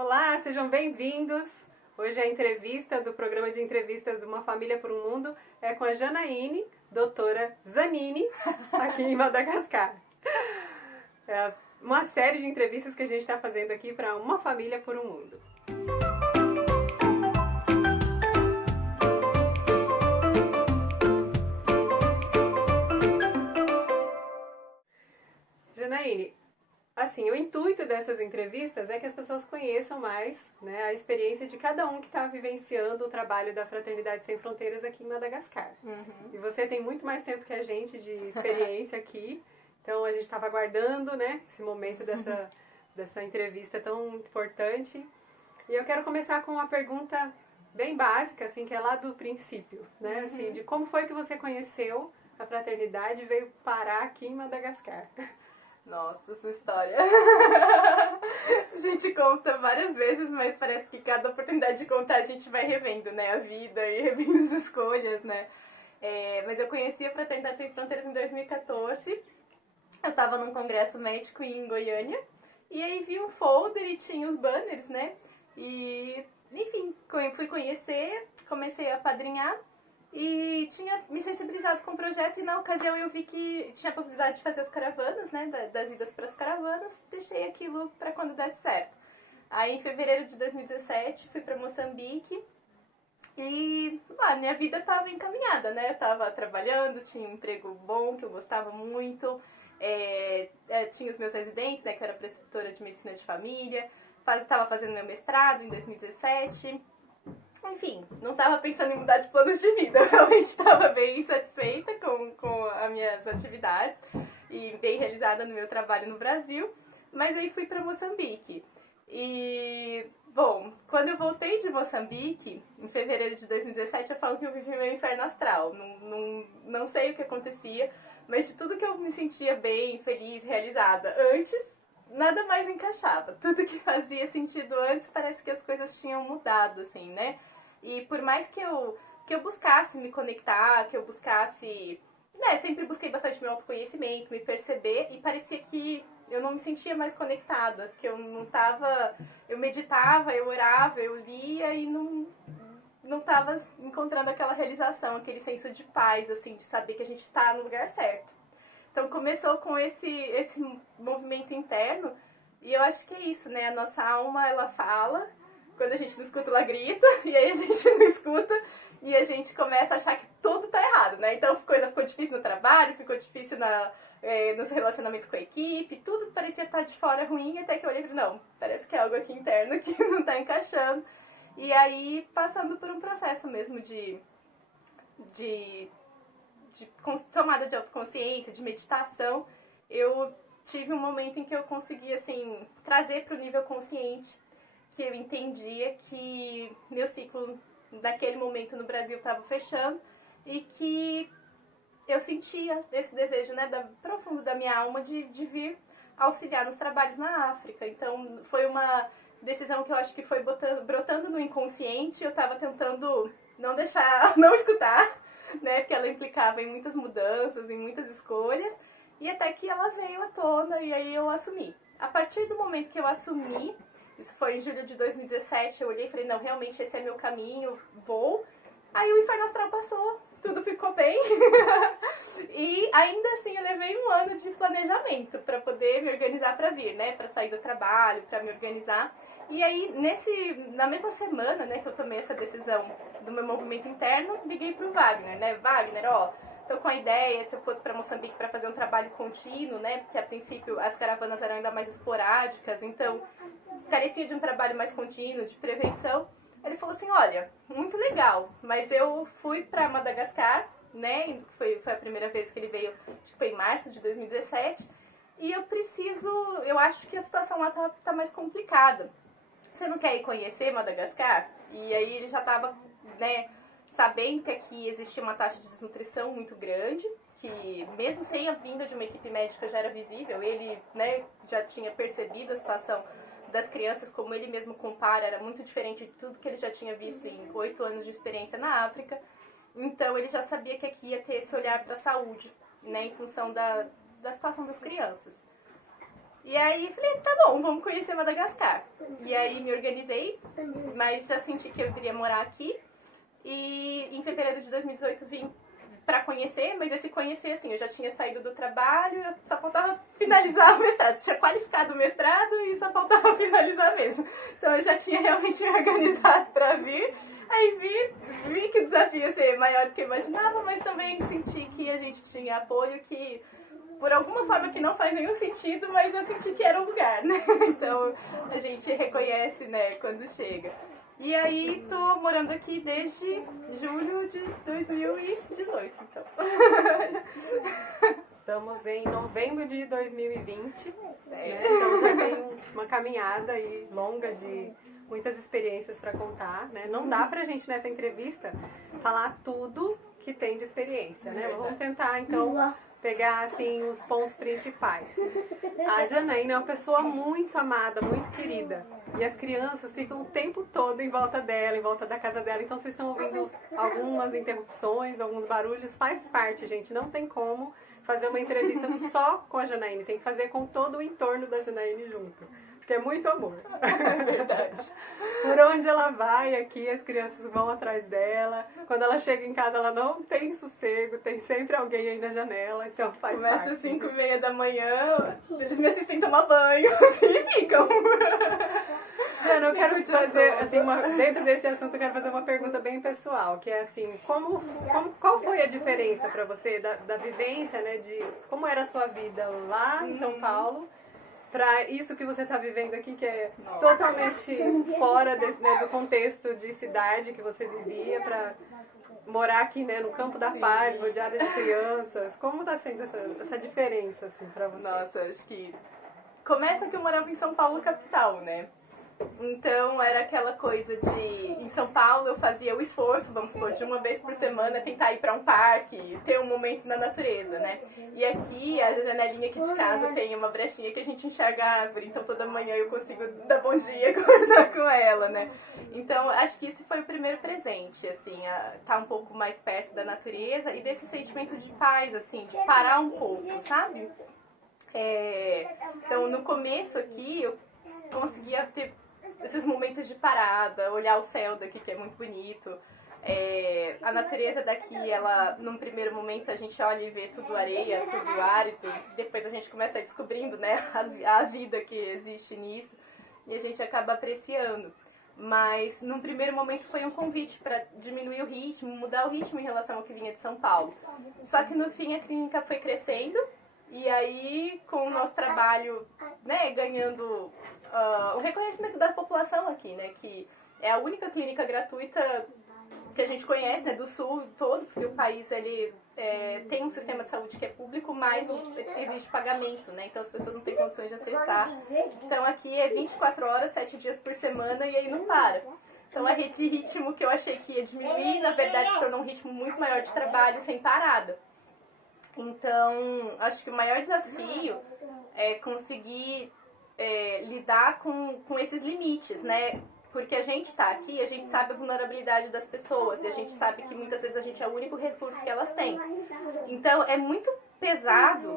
Olá, sejam bem-vindos. Hoje a entrevista do programa de entrevistas de Uma Família por um Mundo é com a Janaíne, doutora Zanini, aqui em Madagascar. É uma série de entrevistas que a gente está fazendo aqui para Uma Família por um Mundo. Janaíne, assim, o intuito dessas entrevistas é que as pessoas conheçam mais, né, a experiência de cada um que está vivenciando o trabalho da Fraternidade Sem Fronteiras aqui em Madagascar. E você tem muito mais tempo que a gente de experiência aqui, então a gente estava aguardando, né, esse momento dessa entrevista tão importante. E eu quero começar com uma pergunta bem básica, assim, que é lá do princípio, né, assim, de como foi que você conheceu a Fraternidade e veio parar aqui em Madagascar. Nossa, essa história. A gente conta várias vezes, mas parece que cada oportunidade de contar a gente vai revendo, né? A vida e revendo as escolhas, né? Mas eu conheci a Fraternidade Sem Fronteiras em 2014. Eu tava num congresso médico em Goiânia. E aí vi um folder e tinha os banners, né? E, enfim, fui conhecer, comecei a apadrinhar. E tinha me sensibilizado com o projeto e na ocasião eu vi que tinha a possibilidade de fazer as caravanas, né, das idas para as caravanas, deixei aquilo para quando desse certo. Aí em fevereiro de 2017 fui para Moçambique e lá minha vida estava encaminhada, né, eu estava trabalhando, tinha um emprego bom que eu gostava muito, tinha os meus residentes, né, que eu era preceptora de medicina de família, estava fazendo meu mestrado em 2017. Enfim, não estava pensando em mudar de planos de vida. Eu realmente estava bem satisfeita com as minhas atividades e bem realizada no meu trabalho no Brasil. Mas aí fui para Moçambique. E, bom, quando eu voltei de Moçambique, em fevereiro de 2017, eu falo que eu vivi meu inferno astral. Não sei o que acontecia, mas de tudo que eu me sentia bem, feliz, realizada antes, nada mais encaixava. Tudo que fazia sentido antes, parece que as coisas tinham mudado, assim, né? E por mais que eu buscasse me conectar, que eu buscasse... né, sempre busquei bastante meu autoconhecimento, me perceber, e parecia que eu não me sentia mais conectada, que eu não tava... Eu meditava, eu orava, eu lia e não tava encontrando aquela realização, aquele senso de paz, assim, de saber que a gente está no lugar certo. Então começou com esse movimento interno, e eu acho que é isso, né? A nossa alma, ela fala, quando a gente não escuta, ela grita, e aí a gente não escuta, e a gente começa a achar que tudo tá errado, né? Então a coisa ficou difícil no trabalho, ficou difícil nos relacionamentos com a equipe, tudo parecia estar de fora ruim, até que eu olhei e falei, não, parece que é algo aqui interno que não tá encaixando. E aí, passando por um processo mesmo de tomada de autoconsciência, de meditação, eu tive um momento em que eu consegui, assim, trazer para o nível consciente, que eu entendia que meu ciclo, naquele momento no Brasil, estava fechando e que eu sentia esse desejo, né, profundo da minha alma de vir auxiliar nos trabalhos na África. Então, foi uma decisão que eu acho que foi brotando no inconsciente, eu estava tentando não deixar, não escutar, né, porque ela implicava em muitas mudanças, em muitas escolhas, e até que ela veio à tona e aí eu assumi. A partir do momento que eu assumi, isso foi em julho de 2017, eu olhei e falei, não, realmente esse é meu caminho, vou. Aí o inferno astral passou, tudo ficou bem. E ainda assim eu levei um ano de planejamento para poder me organizar para vir, né, para sair do trabalho, para me organizar. E aí, na mesma semana, né, que eu tomei essa decisão do meu movimento interno, liguei pro Wagner, né? Wagner, ó, tô com a ideia, se eu fosse para Moçambique para fazer um trabalho contínuo, né? Porque a princípio as caravanas eram ainda mais esporádicas, então carecia de um trabalho mais contínuo, de prevenção. Ele falou assim, olha, muito legal, mas eu fui para Madagascar, né? Foi a primeira vez que ele veio, acho que foi em março de 2017, e eu acho que a situação lá tá mais complicada. Você não quer ir conhecer Madagascar? E aí ele já estava, né, sabendo que aqui existia uma taxa de desnutrição muito grande, que mesmo sem a vinda de uma equipe médica já era visível, ele, né, já tinha percebido a situação das crianças, como ele mesmo compara, era muito diferente de tudo que ele já tinha visto em 8 anos de experiência na África. Então ele já sabia que aqui ia ter esse olhar para a saúde, né, em função da situação das crianças. E aí falei, tá bom, vamos conhecer Madagascar. E aí me organizei, mas já senti que eu iria morar aqui. E em fevereiro de 2018 vim pra conhecer, mas esse conhecer, assim, eu já tinha saído do trabalho, só faltava finalizar o mestrado. Eu tinha qualificado o mestrado e só faltava finalizar mesmo. Então eu já tinha realmente me organizado pra vir. Aí vi que o desafio ia ser maior do que eu imaginava, mas também senti que a gente tinha apoio que, por alguma forma que não faz nenhum sentido, mas eu senti que era um lugar, né? Então a gente reconhece, né, quando chega. E aí tô morando aqui desde julho de 2018, então. Estamos em novembro de 2020, né? Então já tem uma caminhada aí longa de muitas experiências para contar, né? Não dá pra gente nessa entrevista falar tudo que tem de experiência, né? Vamos tentar então pegar assim os pontos principais. A Janaína é uma pessoa muito amada, muito querida. E as crianças ficam o tempo todo em volta dela, em volta da casa dela. Então vocês estão ouvindo algumas interrupções, alguns barulhos. Faz parte, gente. Não tem como fazer uma entrevista só com a Janaína. Tem que fazer com todo o entorno da Janaína junto. Porque é muito amor. É verdade. Por onde ela vai aqui, as crianças vão atrás dela. Quando ela chega em casa, ela não tem sossego. Tem sempre alguém aí na janela. Então faz parte. Começa às 5h30 da manhã, eles me assistem tomar banho e ficam. Jana, eu quero te fazer, assim, dentro desse assunto, eu quero fazer uma pergunta bem pessoal, que é assim, qual foi a diferença para você da vivência, né, de como era a sua vida lá em São Paulo, para isso que você está vivendo aqui, que é totalmente fora né, do contexto de cidade que você vivia, para morar aqui, né, no Campo da Paz, rodeada de crianças. Como está sendo essa diferença, assim, para você? Nossa, acho que começa que eu morava em São Paulo, capital, né? Então era aquela coisa de, em São Paulo eu fazia o esforço, vamos supor, de uma vez por semana tentar ir para um parque, ter um momento na natureza, né? E aqui, a janelinha aqui de casa tem uma brechinha que a gente enxerga a árvore, então toda manhã eu consigo dar bom dia e conversar com ela, né? Então acho que isso foi o primeiro presente, assim, tá um pouco mais perto da natureza e desse sentimento de paz, assim, de parar um pouco, sabe? Então no começo aqui eu conseguia ter esses momentos de parada, olhar o céu daqui que é muito bonito. A natureza daqui, ela, num primeiro momento a gente olha e vê tudo areia, tudo árido, depois a gente começa descobrindo, né, a vida que existe nisso e a gente acaba apreciando. Mas num primeiro momento foi um convite para diminuir o ritmo, mudar o ritmo em relação ao que vinha de São Paulo. Só que no fim a clínica foi crescendo. E aí, com o nosso trabalho, né, ganhando o reconhecimento da população aqui, né, que é a única clínica gratuita que a gente conhece, né, do sul todo, porque o país ele tem um sistema de saúde que é público, mas existe pagamento, né, então as pessoas não têm condições de acessar. Então aqui é 24 horas, 7 dias por semana e aí não para. Então a ritmo que eu achei que ia diminuir, na verdade se tornou um ritmo muito maior de trabalho sem parada. Então, acho que o maior desafio é conseguir lidar com esses limites, né? Porque a gente tá aqui, a gente sabe a vulnerabilidade das pessoas e a gente sabe que muitas vezes a gente é o único recurso que elas têm. Então, é muito pesado...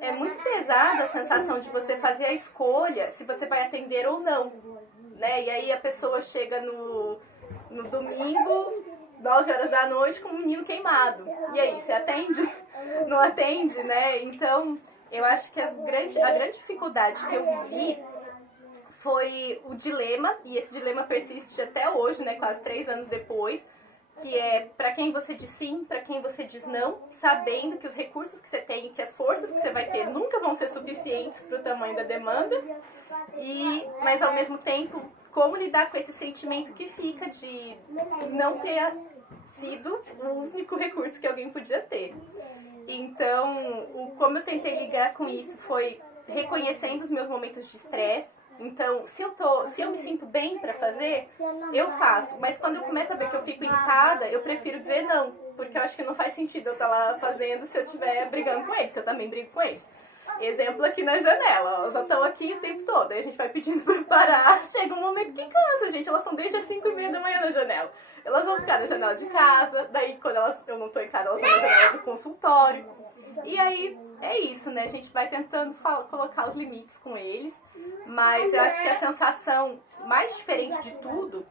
É muito pesado a sensação de você fazer a escolha se você vai atender ou não, né? E aí a pessoa chega no domingo... 9 horas da noite com um menino queimado. E aí, você atende? Não atende, né? Então, eu acho que a grande dificuldade que eu vivi foi o dilema, e esse dilema persiste até hoje, né? Quase 3 anos depois, que é para quem você diz sim, para quem você diz não, sabendo que os recursos que você tem, que as forças que você vai ter nunca vão ser suficientes para o tamanho da demanda, mas ao mesmo tempo, como lidar com esse sentimento que fica de não ter sido o único recurso que alguém podia ter. Então, como eu tentei ligar com isso foi reconhecendo os meus momentos de estresse. Então, se eu me sinto bem pra fazer, eu faço. Mas quando eu começo a ver que eu fico irritada, eu prefiro dizer não. Porque eu acho que não faz sentido eu estar lá fazendo se eu estiver brigando com eles, que eu também brigo com eles. Exemplo aqui na janela, elas já estão aqui o tempo todo, aí a gente vai pedindo pra parar, chega um momento que cansa, gente, elas estão desde as 5h30 da manhã na janela. Elas vão ficar na janela de casa, daí quando eu não tô em casa, elas vão na janela do consultório. E aí, é isso, né? A gente vai tentando colocar os limites com eles, mas eu acho que a sensação mais diferente de tudo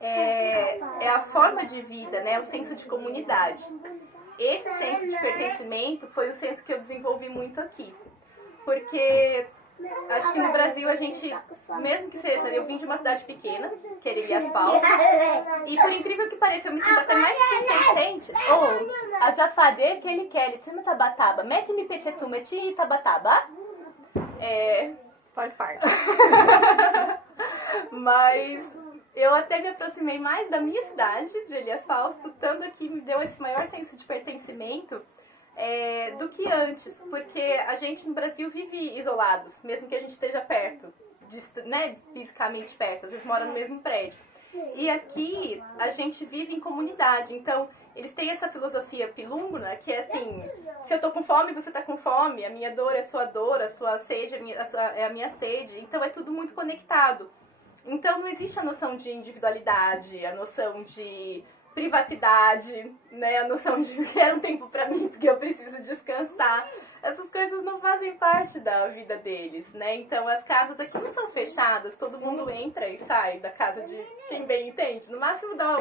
é a forma de vida, né? O senso de comunidade. Esse senso de pertencimento foi o senso que eu desenvolvi muito aqui. Porque acho que no Brasil a gente, mesmo que seja, eu vim de uma cidade pequena, que era Elias Falls, e por incrível que pareça, eu me sinto até mais pertencente. Oh, azafade que ele quer, ele tinha tabataba, mete-me pechetume, ti tabataba. Faz parte. Mas eu até me aproximei mais da minha cidade, de Elias Fausto, tanto que me deu esse maior senso de pertencimento do que antes, porque a gente no Brasil vive isolados, mesmo que a gente esteja perto, né, fisicamente perto, às vezes mora no mesmo prédio. E aqui a gente vive em comunidade, então eles têm essa filosofia pilúngula, que é assim, se eu tô com fome, você tá com fome, a minha dor é a sua sede é a minha sede, então é tudo muito conectado. Então não existe a noção de individualidade, a noção de privacidade, né? A noção de quero um tempo pra mim porque eu preciso descansar. Essas coisas não fazem parte da vida deles, né? Então as casas aqui não são fechadas, todo mundo entra e sai da casa de quem bem entende. No máximo dá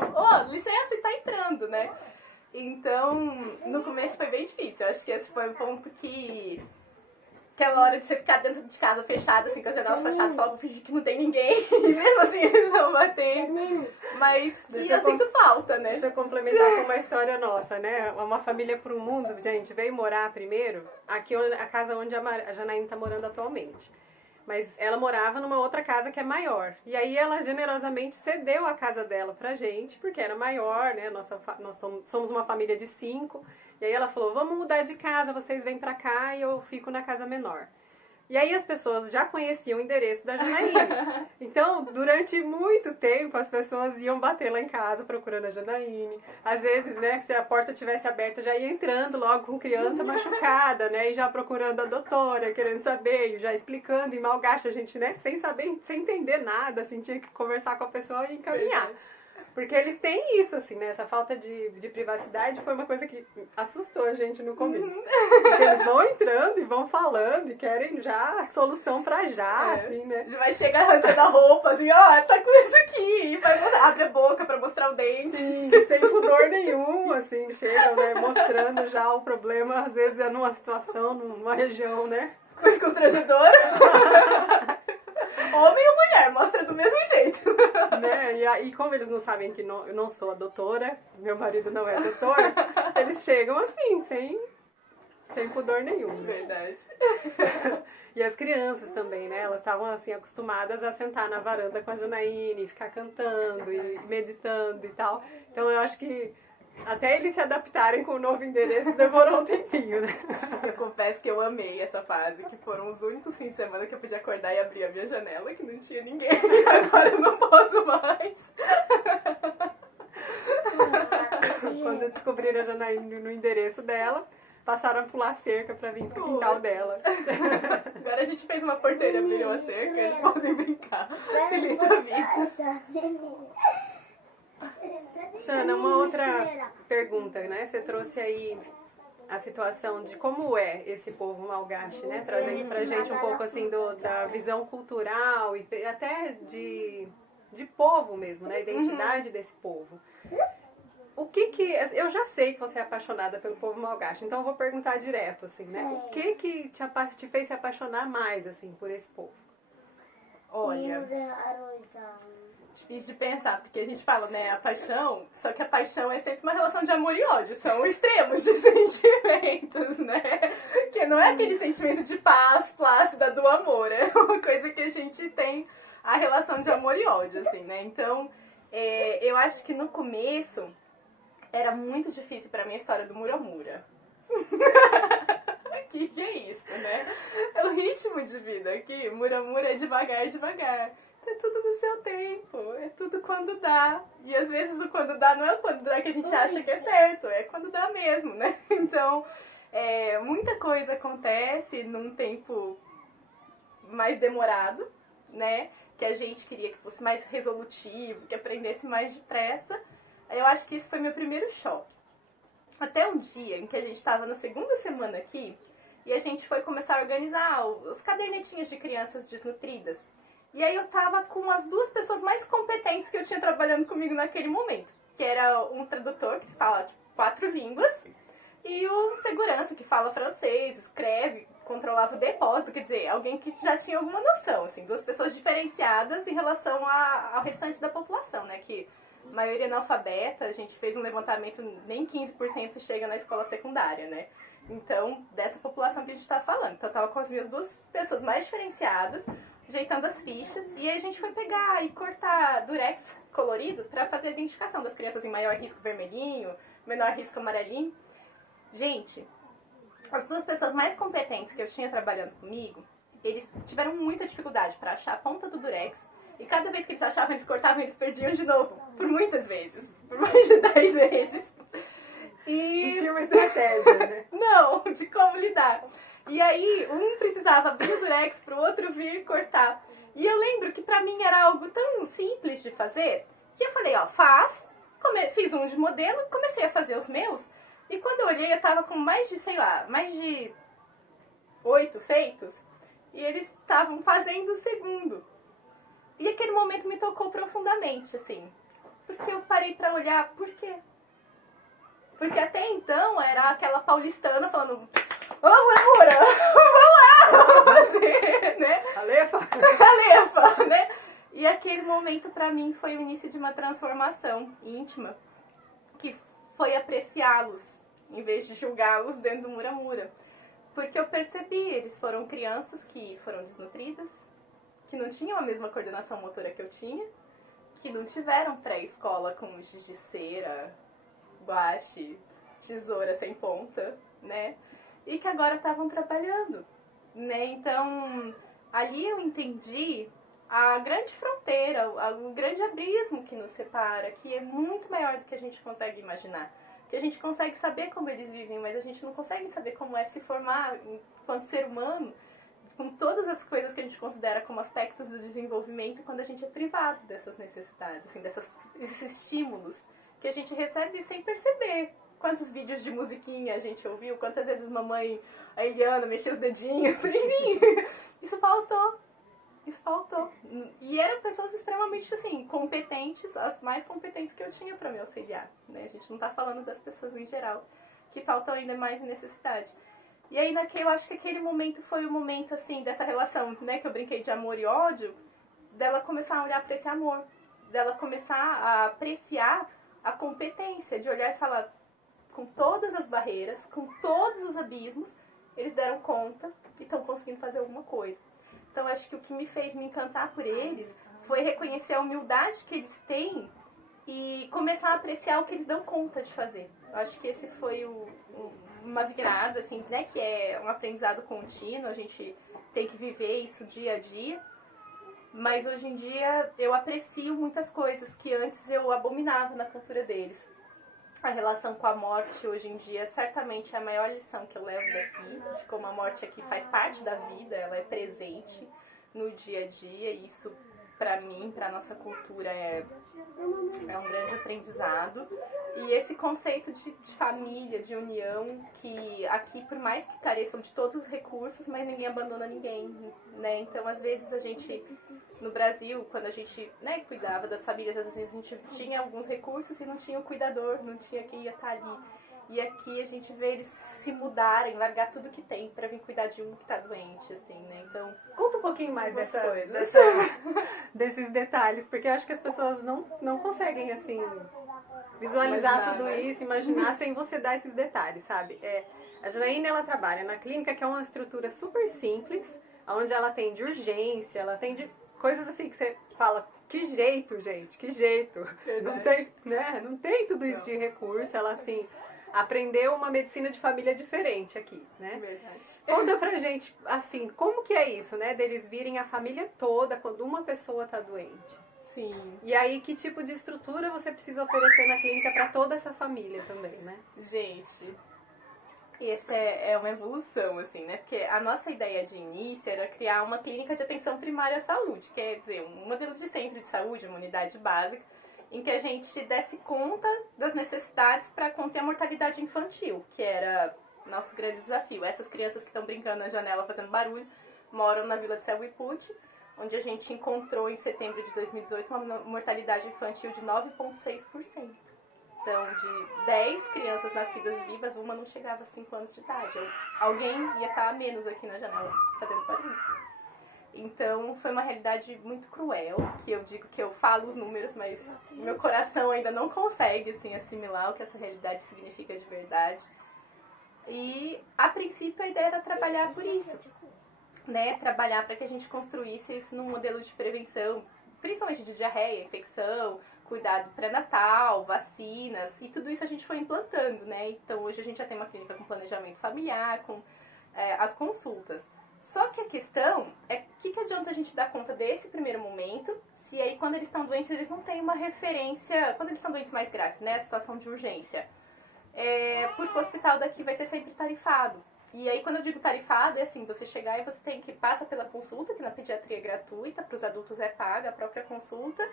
licença e tá entrando, né? Então, no começo foi bem difícil. Eu acho que esse foi o ponto que aquela hora de você ficar dentro de casa fechada, assim, com as janelas fechadas, falar pra fingir que não tem ninguém, e mesmo assim eles vão bater. Mas eu sinto falta, né? Deixa eu complementar com uma história nossa, né? Uma família pro mundo, gente, veio morar primeiro aqui a casa onde a Janaína tá morando atualmente. Mas ela morava numa outra casa que é maior. E aí ela generosamente cedeu a casa dela pra gente, porque era maior, né? Nós somos uma família de 5. E aí ela falou, vamos mudar de casa, vocês vêm pra cá e eu fico na casa menor. E aí as pessoas já conheciam o endereço da Janaíne. Então, durante muito tempo, as pessoas iam bater lá em casa procurando a Janaíne. Às vezes, né, se a porta tivesse aberta, já ia entrando logo com criança machucada, né, e já procurando a doutora, querendo saber, e já explicando, e mal gasto a gente, né, sem saber, sem entender nada, assim, tinha que conversar com a pessoa e encaminhar. Porque eles têm isso, assim, né? Essa falta de privacidade foi uma coisa que assustou a gente no começo. Porque eles vão entrando e vão falando e querem já solução pra já, assim, né? Já vai chegar arrancando a roupa, assim, tá com isso aqui. E abre a boca pra mostrar o dente. Sim, sem pudor nenhum, assim, chegam, né? Mostrando já o problema, às vezes é numa situação, numa região, né? Coisa constrangedora. Homem ou mulher, mostra do mesmo jeito. Né? E aí, como eles não sabem que eu não sou a doutora, meu marido não é doutor, eles chegam assim, sem pudor nenhum. Né? Verdade. E as crianças também, né? Elas estavam assim acostumadas a sentar na varanda com a Janaíne, ficar cantando e meditando e tal. Então eu acho que até eles se adaptarem com o novo endereço demorou um tempinho, né? Eu confesso que eu amei essa fase, que foram os únicos fins de semana que eu podia acordar e abrir a minha janela, que não tinha ninguém. Agora eu não posso mais. Quando descobriram a Janaíne no endereço dela, passaram a pular cerca pra vir pro quintal dela. Agora a gente fez uma porteira, abriu a cerca, eles podem brincar. Feliz da vida. Xana, uma outra pergunta, né? Você trouxe aí a situação de como é esse povo malgache, né? Trazendo pra gente um pouco assim da visão cultural e até de povo mesmo, né? Identidade desse povo. O que eu já sei que você é apaixonada pelo povo malgache, então eu vou perguntar direto, assim, né? O que te fez se apaixonar mais, assim, por esse povo? Olha, difícil de pensar, porque a gente fala, né, a paixão, só que a paixão é sempre uma relação de amor e ódio, são extremos de sentimentos, né? Que não é aquele sentimento de paz plácida do amor, é uma coisa que a gente tem a relação de amor e ódio, assim, né? Então, eu acho que no começo era muito difícil pra mim a história do Muramura. Que é isso, né? É o ritmo de vida aqui, Muramura é devagar, devagar. É tudo no seu tempo, é tudo quando dá. E às vezes o quando dá não é o quando dá que a gente acha que é certo, é quando dá mesmo, né? Então, muita coisa acontece num tempo mais demorado, né? Que a gente queria que fosse mais resolutivo, que aprendesse mais depressa. Eu acho que isso foi meu primeiro choque. Até um dia em que a gente estava na segunda semana aqui e a gente foi começar a organizar os cadernetinhos de crianças desnutridas. E aí eu tava com as duas pessoas mais competentes que eu tinha trabalhando comigo naquele momento. Que era um tradutor que fala tipo, 4 línguas e um segurança que fala francês, escreve, controlava o depósito. Quer dizer, alguém que já tinha alguma noção, assim. Duas pessoas diferenciadas em relação ao restante da população, né? Que a maioria é analfabeta, a gente fez um levantamento, nem 15% chega na escola secundária, né? Então, dessa população que a gente tá falando. Então, eu tava com as minhas duas pessoas mais diferenciadas, ajeitando as fichas, e aí a gente foi pegar e cortar durex colorido para fazer a identificação das crianças em maior risco vermelhinho, menor risco amarelinho. Gente, as duas pessoas mais competentes que eu tinha trabalhando comigo, eles tiveram muita dificuldade para achar a ponta do durex, e cada vez que eles achavam, eles cortavam e eles perdiam de novo, por muitas vezes, por mais de 10 vezes. E não tinha uma estratégia, né? Não, de como lidar. E aí, um precisava abrir o durex pro outro vir e cortar. E eu lembro que pra mim era algo tão simples de fazer, que eu falei, ó, faz. Fiz um de modelo, comecei a fazer os meus. E quando eu olhei, eu tava com mais de 8 feitos. E eles estavam fazendo o segundo. E aquele momento me tocou profundamente, assim. Porque eu parei pra olhar, por quê? Porque até então era aquela paulistana falando... Ô, Amora, vamos lá fazer, né? Alefa! Alefa, né? E aquele momento, pra mim, foi o início de uma transformação íntima, que foi apreciá-los, em vez de julgá-los dentro do Muramura. Porque eu percebi, eles foram crianças que foram desnutridas, que não tinham a mesma coordenação motora que eu tinha, que não tiveram pré-escola com giz de cera, guache, tesoura sem ponta, né? E que agora estavam trabalhando, né? Então, ali eu entendi a grande fronteira, o grande abismo que nos separa, que é muito maior do que a gente consegue imaginar. Que a gente consegue saber como eles vivem, mas a gente não consegue saber como é se formar enquanto ser humano, com todas as coisas que a gente considera como aspectos do desenvolvimento, quando a gente é privado dessas necessidades, assim, desses estímulos que a gente recebe sem perceber. Quantos vídeos de musiquinha a gente ouviu, quantas vezes mamãe, a Eliana, mexia os dedinhos, enfim. Isso faltou. E eram pessoas extremamente, assim, competentes, as mais competentes que eu tinha para me auxiliar, né? A gente não tá falando das pessoas em geral, que faltam ainda mais em necessidade. E aí, eu acho que aquele momento foi o momento, assim, dessa relação, né, que eu brinquei de amor e ódio, dela começar a olhar para esse amor, dela começar a apreciar a competência, de olhar e falar, com todas as barreiras, com todos os abismos, eles deram conta e estão conseguindo fazer alguma coisa. Então, acho que o que me fez me encantar por eles foi reconhecer a humildade que eles têm e começar a apreciar o que eles dão conta de fazer. Eu acho que esse foi uma virada, assim, né, que é um aprendizado contínuo, a gente tem que viver isso dia a dia. Mas hoje em dia eu aprecio muitas coisas que antes eu abominava na cultura deles. A relação com a morte hoje em dia certamente é a maior lição que eu levo daqui, de como a morte aqui faz parte da vida, ela é presente no dia a dia, e isso pra mim, pra nossa cultura é um grande aprendizado. E esse conceito de família, de união, que aqui, por mais que careçam de todos os recursos, mas ninguém abandona ninguém, né? Então, às vezes, a gente, no Brasil, quando a gente, né, cuidava das famílias, às vezes a gente tinha alguns recursos e não tinha o cuidador, não tinha quem ia estar ali. E aqui a gente vê eles se mudarem, largar tudo que tem pra vir cuidar de um que tá doente, assim, né? Então, conta um pouquinho mais desses detalhes, porque eu acho que as pessoas não conseguem, assim, visualizar imaginar, tudo, né? Isso, imaginar sem você dar esses detalhes, sabe? A Janaína, ela trabalha na clínica, que é uma estrutura super simples, onde ela tem de urgência, ela tem de coisas assim que você fala, que jeito, gente, que jeito. Não tem, né? Não tem tudo isso de recurso, ela assim... aprendeu uma medicina de família diferente aqui, né? Verdade. Conta pra gente, assim, como que é isso, né? Deles virem a família toda quando uma pessoa tá doente. Sim. E aí, que tipo de estrutura você precisa oferecer na clínica pra toda essa família também, né? Gente, essa é uma evolução, assim, né? Porque a nossa ideia de início era criar uma clínica de atenção primária à saúde, quer dizer, um modelo de centro de saúde, uma unidade básica, em que a gente desse conta das necessidades para conter a mortalidade infantil, que era nosso grande desafio. Essas crianças que estão brincando na janela fazendo barulho moram na Vila de Selvipucci, onde a gente encontrou em setembro de 2018 uma mortalidade infantil de 9,6%. Então, de 10 crianças nascidas vivas, uma não chegava a 5 anos de idade. Alguém ia estar a menos aqui na janela fazendo barulho. Então, foi uma realidade muito cruel, que eu digo que eu falo os números, mas meu coração ainda não consegue assim, assimilar o que essa realidade significa de verdade. E, a princípio, a ideia era trabalhar por isso, né? Trabalhar para que a gente construísse isso num modelo de prevenção, principalmente de diarreia, infecção, cuidado pré-natal, vacinas, e tudo isso a gente foi implantando, né? Então, hoje a gente já tem uma clínica com planejamento familiar, com as consultas. Só que a questão é o que adianta a gente dar conta desse primeiro momento, se aí quando eles estão doentes eles não têm uma referência, quando eles estão doentes mais graves, né, a situação de urgência, porque o hospital daqui vai ser sempre tarifado. E aí quando eu digo tarifado, é assim, você chegar e você tem que passa pela consulta, que na pediatria é gratuita, para os adultos é paga a própria consulta,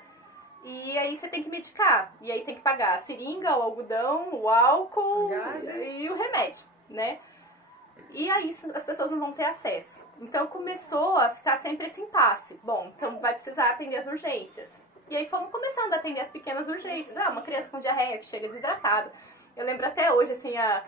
e aí você tem que medicar, e aí tem que pagar a seringa, o algodão, o álcool e o remédio, né? E aí as pessoas não vão ter acesso. Então começou a ficar sempre esse impasse. Bom, então vai precisar atender as urgências. E aí fomos começando a atender as pequenas urgências. Uma criança com diarreia que chega desidratada. Eu lembro até hoje, assim, a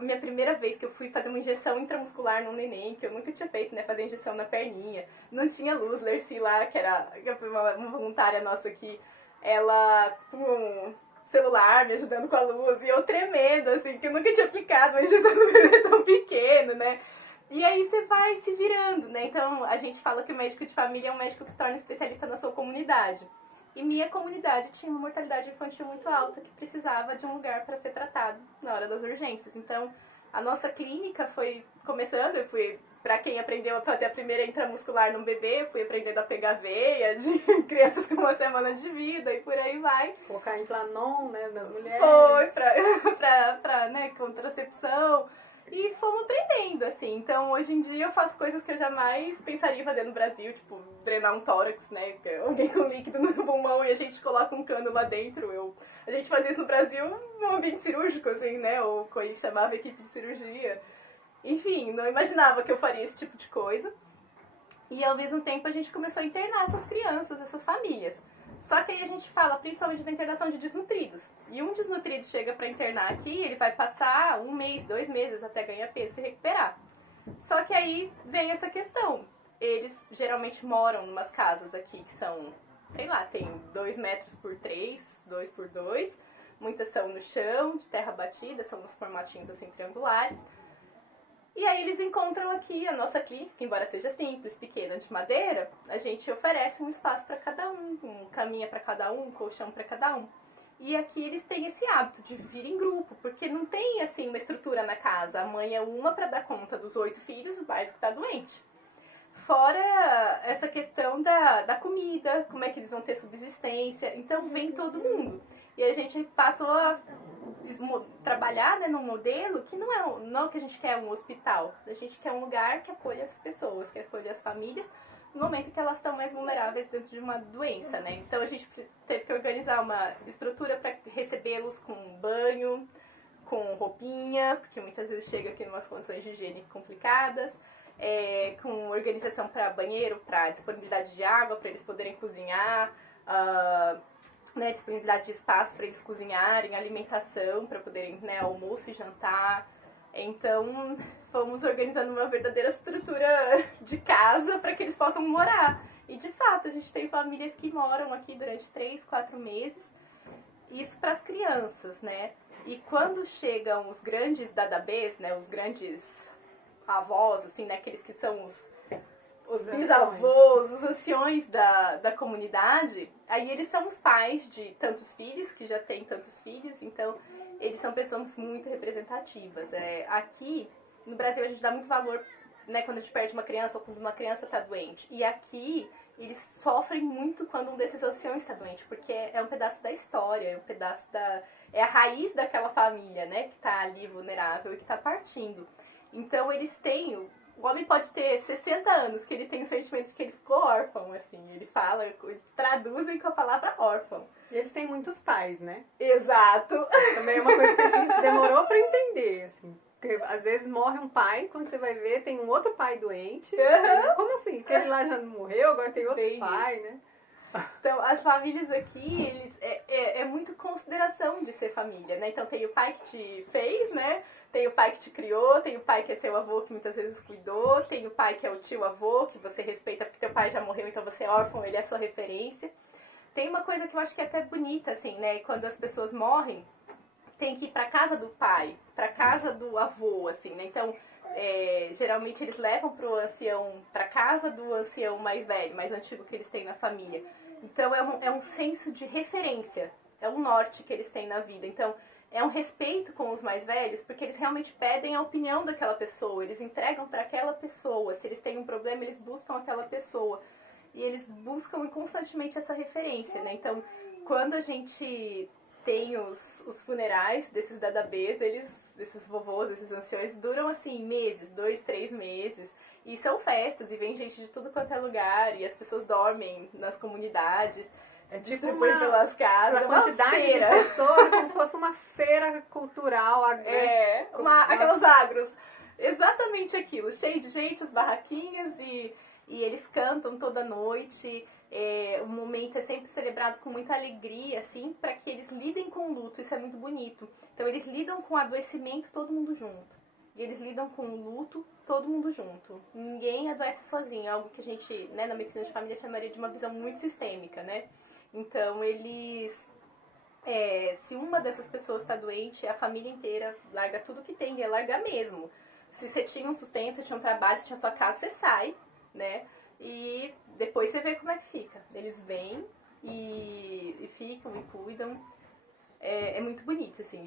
minha primeira vez que eu fui fazer uma injeção intramuscular num neném, que eu nunca tinha feito, né, fazer injeção na perninha. Não tinha luz, Lercy lá, que era uma voluntária nossa aqui, ela com celular, me ajudando com a luz, e eu tremendo, assim, que eu nunca tinha aplicado uma injeção no bebê tão pequeno, né? E aí você vai se virando, né? Então, a gente fala que o médico de família é um médico que se torna especialista na sua comunidade. E minha comunidade tinha uma mortalidade infantil muito alta, que precisava de um lugar para ser tratado na hora das urgências. Então, a nossa clínica foi começando, eu fui, para quem aprendeu a fazer a primeira intramuscular num bebê, fui aprendendo a pegar veia de crianças com 1 semana de vida e por aí vai. Colocar Inflanon, né, nas mulheres. Foi, pra né, contracepção. E fomos aprendendo, assim. Então, hoje em dia eu faço coisas que eu jamais pensaria em fazer no Brasil, tipo, drenar um tórax, né? Alguém com líquido no pulmão e a gente coloca um cano lá dentro. A gente fazia isso no Brasil num ambiente cirúrgico, assim, né? Ou como a gente chamava equipe de cirurgia. Enfim, não imaginava que eu faria esse tipo de coisa. E ao mesmo tempo a gente começou a internar essas crianças, essas famílias. Só que aí a gente fala principalmente da internação de desnutridos. E um desnutrido chega para internar aqui, ele vai passar 1 mês, 2 meses até ganhar peso e se recuperar. Só que aí vem essa questão. Eles geralmente moram em umas casas aqui que são, sei lá, tem 2 metros por 3, 2 por 2. Muitas são no chão, de terra batida, são nos formatinhos assim triangulares. E aí eles encontram aqui a nossa clínica, embora seja simples, pequena, de madeira, a gente oferece um espaço para cada um caminha para cada um colchão para cada um. E aqui eles têm esse hábito de vir em grupo, porque não tem assim uma estrutura na casa. A mãe é uma para dar conta dos 8 filhos, o básico está doente. Fora essa questão da comida, como é que eles vão ter subsistência. Então vem todo mundo. E a gente passou a trabalhar, né, num modelo que não é o que a gente quer um hospital. A gente quer um lugar que acolha as pessoas, que acolha as famílias no momento em que elas estão mais vulneráveis dentro de uma doença, né? Então a gente teve que organizar uma estrutura para recebê-los com banho, com roupinha, porque muitas vezes chega aqui em umas condições de higiene complicadas, com organização para banheiro, para disponibilidade de água, para eles poderem cozinhar, né, disponibilidade de espaço para eles cozinharem, alimentação para poderem, né, almoço e jantar. Então, fomos organizando uma verdadeira estrutura de casa para que eles possam morar. E, de fato, a gente tem famílias que moram aqui durante 3, 4 meses. Isso para as crianças, né? E quando chegam os grandes dadabês, né, os grandes avós, assim, né, aqueles que são os bisavós, os anciões da comunidade, aí eles são os pais de tantos filhos, que já têm tantos filhos, então eles são pessoas muito representativas. Aqui, no Brasil, a gente dá muito valor, né, quando a gente perde uma criança ou quando uma criança está doente. E aqui, eles sofrem muito quando um desses anciões está doente, porque é um pedaço da história, é um pedaço é a raiz daquela família, né, que está ali vulnerável e que está partindo. Então, eles têm O homem pode ter 60 anos, que ele tem o sentimento de que ele ficou órfão, assim. Eles falam, eles traduzem com a palavra órfão. E eles têm muitos pais, né? Exato. Também é uma coisa que a gente demorou pra entender, assim. Porque às vezes morre um pai, quando você vai ver, tem um outro pai doente. Como assim? Porque ele lá já não morreu, agora tem outro pai, né? Então, as famílias aqui, eles é muito consideração de ser família, né? Então, tem o pai que te fez, né? Tem o pai que te criou, tem o pai que é seu avô, que muitas vezes cuidou, tem o pai que é o tio avô, que você respeita porque teu pai já morreu, então você é órfão, ele é sua referência. Tem uma coisa que eu acho que é até bonita, assim, né? Quando as pessoas morrem, tem que ir pra casa do pai, pra casa do avô, assim, né? Então, geralmente eles levam pro ancião, pra casa do ancião mais velho, mais antigo que eles têm na família. Então, é um senso de referência, é um norte que eles têm na vida. Então, é um respeito com os mais velhos, porque eles realmente pedem a opinião daquela pessoa, eles entregam para aquela pessoa. Se eles têm um problema, eles buscam aquela pessoa. E eles buscam constantemente essa referência, né? Então, quando a gente tem os funerais desses dadabês, esses vovôs, esses anciões, duram assim meses, 2, 3 meses. E são festas, e vem gente de tudo quanto é lugar, e as pessoas dormem nas comunidades. Distribui pelas casas, a quantidade de pessoas é como se fosse uma feira cultural. Aquelas agros. Exatamente aquilo, cheio de gente, as barraquinhas, e eles cantam toda noite. O momento é sempre celebrado com muita alegria, assim, para que eles lidem com o luto. Isso é muito bonito. Então, eles lidam com o adoecimento todo mundo junto. E eles lidam com o luto todo mundo junto. Ninguém adoece sozinho. É algo que a gente, né, na medicina de família, chamaria de uma visão muito sistêmica, né? Então, eles... se uma dessas pessoas está doente, a família inteira larga tudo que tem. E é largar mesmo. Se você tinha um sustento, você tinha um trabalho, você tinha sua casa, você sai, né? E depois você vê como é que fica. Eles vêm e ficam e cuidam. É muito bonito, assim,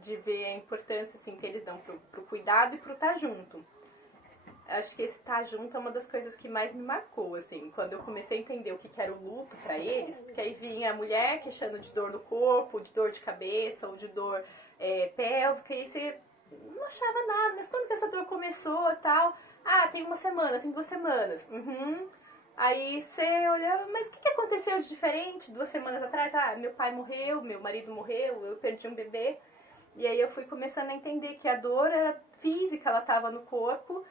de ver a importância, assim, que eles dão pro cuidado e pro estar junto. Acho que esse estar junto é uma das coisas que mais me marcou, assim, quando eu comecei a entender o que era o luto pra eles, porque aí vinha a mulher queixando de dor no corpo, de dor de cabeça, ou de dor pélvica, e você não achava nada, mas quando que essa dor começou e tal? Ah, tem 1 semana, tem 2 semanas. Aí você olhava, mas o que aconteceu de diferente 2 semanas atrás? Ah, meu pai morreu, meu marido morreu, eu perdi um bebê. E aí eu fui começando a entender que a dor era física, ela estava no corpo,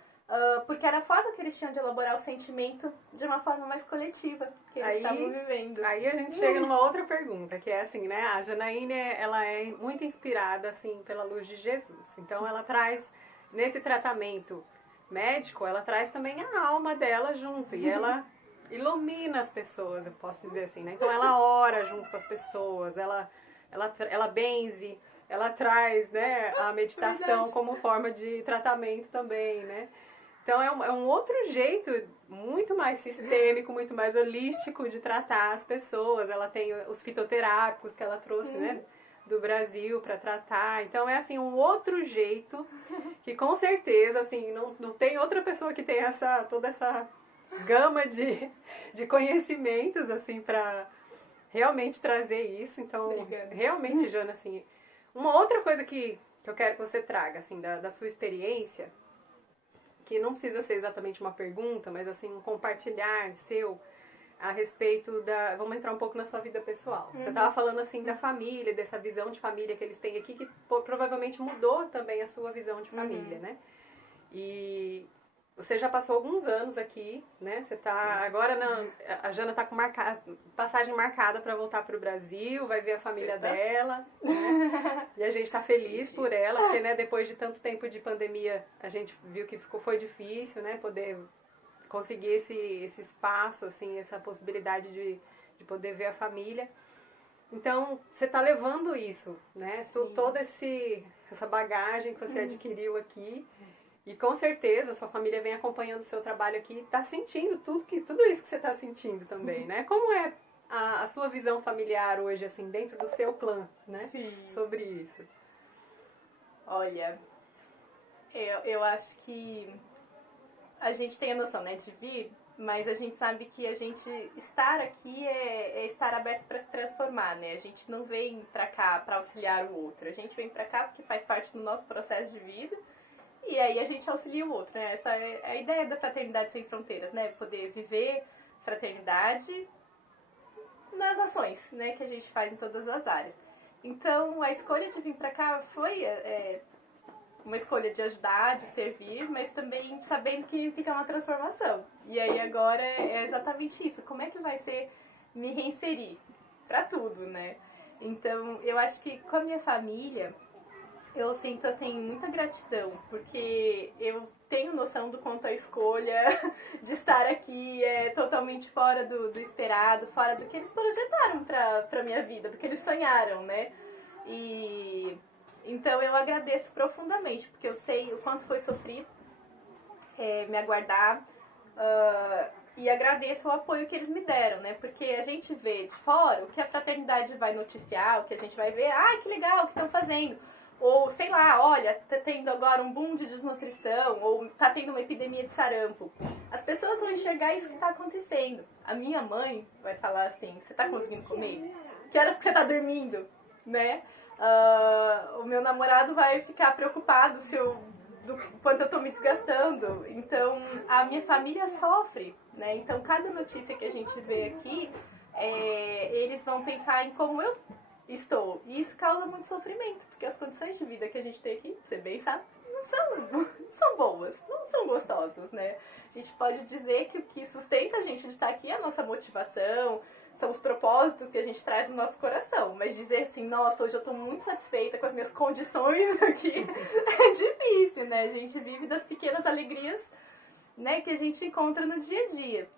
porque era a forma que eles tinham de elaborar o sentimento de uma forma mais coletiva que eles estavam vivendo. Aí a gente chega numa outra pergunta, que é assim, né? A Janaína, ela é muito inspirada, assim, pela luz de Jesus. Então ela traz, nesse tratamento médico, ela traz também a alma dela junto. E ela ilumina as pessoas, eu posso dizer assim, né? Então ela ora junto com as pessoas, ela benze, ela traz, né, a meditação como forma de tratamento também, né? Então é um outro jeito muito mais sistêmico, muito mais holístico de tratar as pessoas. Ela tem os fitoterápicos que ela trouxe, né, do Brasil para tratar. Então é assim um outro jeito que com certeza assim não tem outra pessoa que tenha toda essa gama de conhecimentos assim para realmente trazer isso. Então, realmente, Jana, assim, uma outra coisa que eu quero que você traga assim da sua experiência, que não precisa ser exatamente uma pergunta, mas assim, um compartilhar seu a respeito da... Vamos entrar um pouco na sua vida pessoal. Você estava falando assim da família, dessa visão de família que eles têm aqui, que provavelmente mudou também a sua visão de família, né? E você já passou alguns anos aqui, né? Você tá agora a Jana tá com passagem marcada para voltar para o Brasil, vai ver a família dela, né? E a gente tá feliz por ela, porque, né, depois de tanto tempo de pandemia, a gente viu que foi difícil, né, poder conseguir esse espaço, assim, essa possibilidade de poder ver a família. Então, você tá levando isso, né? Toda essa bagagem que você adquiriu aqui. E com certeza a sua família vem acompanhando o seu trabalho aqui e está sentindo tudo isso que você está sentindo também, né? Como é a sua visão familiar hoje, assim, dentro do seu clã, né? Sim. Sobre isso. Olha, eu acho que a gente tem a noção, né, de vir, mas a gente sabe que a gente estar aqui é estar aberto para se transformar, né? A gente não vem para cá para auxiliar o outro, a gente vem para cá porque faz parte do nosso processo de vida. e aí a gente auxilia o outro, né? Essa é a ideia da Fraternidade Sem Fronteiras, né? Poder viver fraternidade nas ações, né? Que a gente faz em todas as áreas. Então, a escolha de vir pra cá foi uma escolha de ajudar, de servir, mas também sabendo que implica uma transformação. E aí agora é exatamente isso. Como é que vai ser me reinserir? Pra tudo, né? Então, eu acho que com a minha família, eu sinto, assim, muita gratidão, porque eu tenho noção do quanto a escolha de estar aqui é totalmente fora do esperado, fora do que eles projetaram pra minha vida, do que eles sonharam, né? E então eu agradeço profundamente, porque eu sei o quanto foi sofrido me aguardar, e agradeço o apoio que eles me deram, né? Porque a gente vê de fora o que a fraternidade vai noticiar, o que a gente vai ver, que legal, o que estão fazendo. Ou, sei lá, olha, tá tendo agora um boom de desnutrição, ou tá tendo uma epidemia de sarampo. As pessoas vão enxergar isso que tá acontecendo. A minha mãe vai falar assim, você tá conseguindo comer? Que horas que você tá dormindo? Né? O meu namorado vai ficar preocupado do quanto eu tô me desgastando. Então, a minha família sofre, né? Então, cada notícia que a gente vê aqui, eles vão pensar em como eu estou. E isso causa muito sofrimento, porque as condições de vida que a gente tem aqui, você bem sabe, não são boas, não são gostosas, né? A gente pode dizer que o que sustenta a gente de estar aqui é a nossa motivação, são os propósitos que a gente traz no nosso coração. Mas dizer assim, nossa, hoje eu tô muito satisfeita com as minhas condições aqui, é difícil, né? A gente vive das pequenas alegrias, né, que a gente encontra no dia a dia.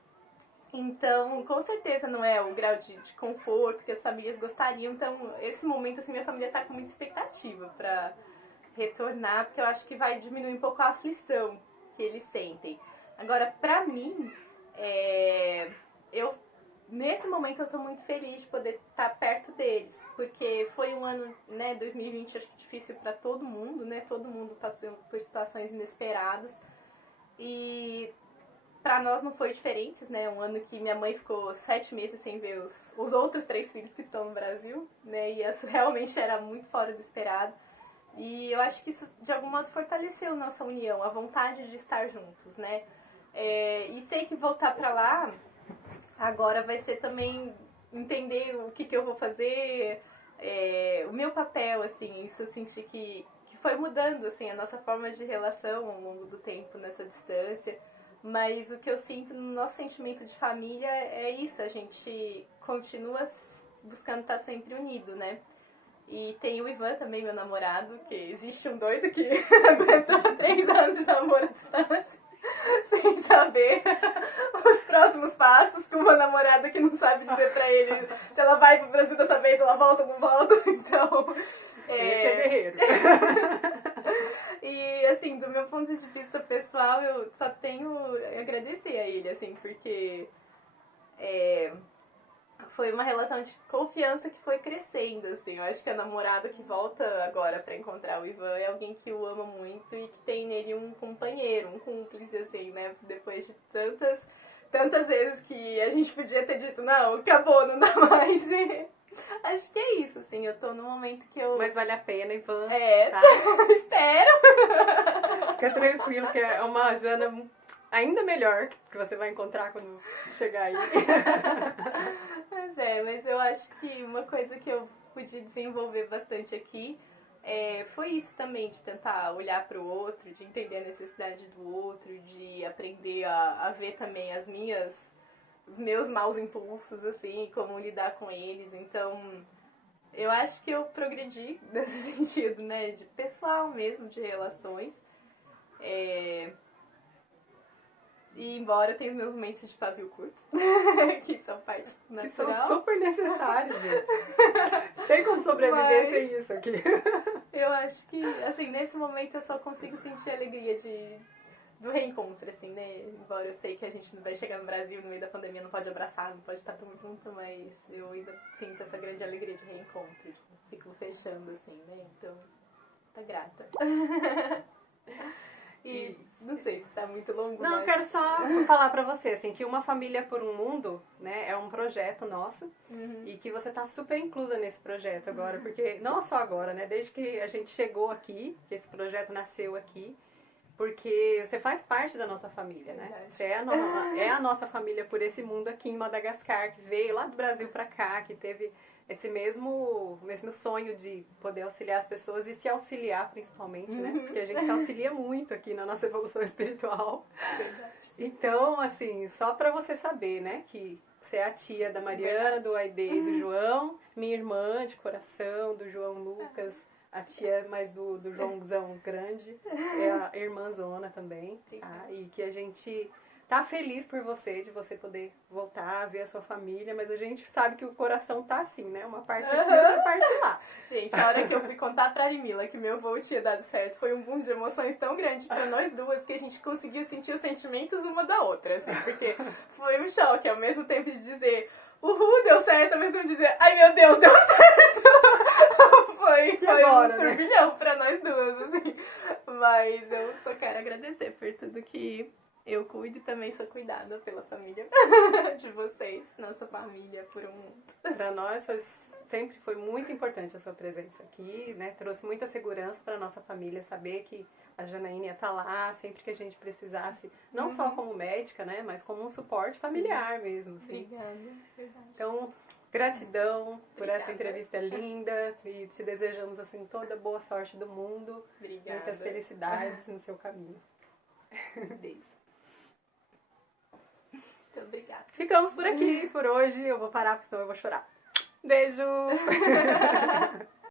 Então, com certeza não é o grau de conforto que as famílias gostariam. Então, esse momento, assim, minha família tá com muita expectativa pra retornar, porque eu acho que vai diminuir um pouco a aflição que eles sentem. Agora, pra mim, nesse momento eu tô muito feliz de poder estar perto deles, porque foi um ano, né, 2020, acho que difícil pra todo mundo, né? Todo mundo passou por situações inesperadas. E pra nós não foi diferente, né? Um ano que minha mãe ficou 7 meses sem ver os outros 3 filhos que estão no Brasil, né? E isso realmente era muito fora do esperado. E eu acho que isso, de algum modo, fortaleceu nossa união, a vontade de estar juntos, né? E sei que voltar pra lá agora vai ser também entender o que eu vou fazer, o meu papel, assim, isso eu senti que foi mudando, assim, a nossa forma de relação ao longo do tempo nessa distância. Mas o que eu sinto no nosso sentimento de família é isso, a gente continua buscando estar sempre unido, né? E tem o Ivan também, meu namorado, que existe um doido que aguentou 3 anos de namoro à distância, sem saber os próximos passos, com uma namorada que não sabe dizer pra ele se ela vai pro Brasil dessa vez, ela volta ou não volta, então... Esse é guerreiro. E, assim, do meu ponto de vista pessoal, eu só tenho a agradecer a ele, assim, porque foi uma relação de confiança que foi crescendo, assim. Eu acho que a namorada que volta agora pra encontrar o Ivan é alguém que o ama muito e que tem nele um companheiro, um cúmplice, assim, né? Depois de tantas vezes que a gente podia ter dito, não, acabou, não dá mais. Acho que é isso, assim, eu tô num momento que eu... Mas vale a pena, Ivan. Tá? Espero! Fica tranquilo que é uma Jana ainda melhor que você vai encontrar quando chegar aí. Mas eu acho que uma coisa que eu pude desenvolver bastante aqui foi isso também, de tentar olhar pro outro, de entender a necessidade do outro, de aprender a ver também os meus maus impulsos, assim, como lidar com eles. Então, eu acho que eu progredi nesse sentido, né, de pessoal mesmo, de relações. E embora eu tenha os meus momentos de pavio curto, que são parte natural. Que são super necessários, gente. Tem como sobreviver sem isso aqui. Eu acho que, assim, nesse momento eu só consigo sentir a alegria do reencontro, assim, né? Embora eu sei que a gente não vai chegar no Brasil no meio da pandemia, não pode abraçar, não pode estar tudo junto, mas eu ainda sinto essa grande alegria de reencontro, de um ciclo fechando, assim, né? Então, tá grata. E não sei se tá muito longo, Não, mas... eu quero só falar pra você, assim, que Uma Família por um Mundo, né, é um projeto nosso, e que você tá super inclusa nesse projeto agora, porque, não só agora, né, desde que a gente chegou aqui, que esse projeto nasceu aqui, porque você faz parte da nossa família, né? Verdade. Você é a nossa família por esse mundo aqui em Madagascar, que veio lá do Brasil pra cá, que teve esse mesmo sonho de poder auxiliar as pessoas e se auxiliar principalmente, né? Porque a gente se auxilia muito aqui na nossa evolução espiritual. Verdade. Então, assim, só pra você saber, né, que você é a tia da Mariana, do Aide e do João, minha irmã de coração, do João Lucas, a tia mais do Joãozão grande, é a irmã Zona também, tá? E que a gente tá feliz por você, de você poder voltar a ver a sua família, mas a gente sabe que o coração tá assim, né? Uma parte aqui, outra parte lá. Gente, a hora que eu fui contar pra Arimila que meu voo tinha dado certo, foi um boom de emoções tão grande pra nós duas que a gente conseguia sentir os sentimentos uma da outra, assim, porque foi um choque, ao mesmo tempo de dizer, uhul, deu certo, ao mesmo tempo de dizer, ai meu Deus, deu certo! Foi agora, um turbilhão pra nós duas, assim. Mas eu só quero agradecer por tudo que eu cuido e também sou cuidada pela família de vocês, nossa família por um mundo. Para nós sempre foi muito importante a sua presença aqui, né? Trouxe muita segurança para nossa família saber que a Janaína ia estar lá sempre que a gente precisasse, não só como médica, né? Mas como um suporte familiar mesmo, assim. Obrigada, verdade. Então, gratidão por essa entrevista linda e te desejamos assim toda boa sorte do mundo, Obrigada. muitas felicidades no seu caminho. Beijo. Muito obrigada. Ficamos por aqui por hoje. Eu vou parar porque senão eu vou chorar. Beijo!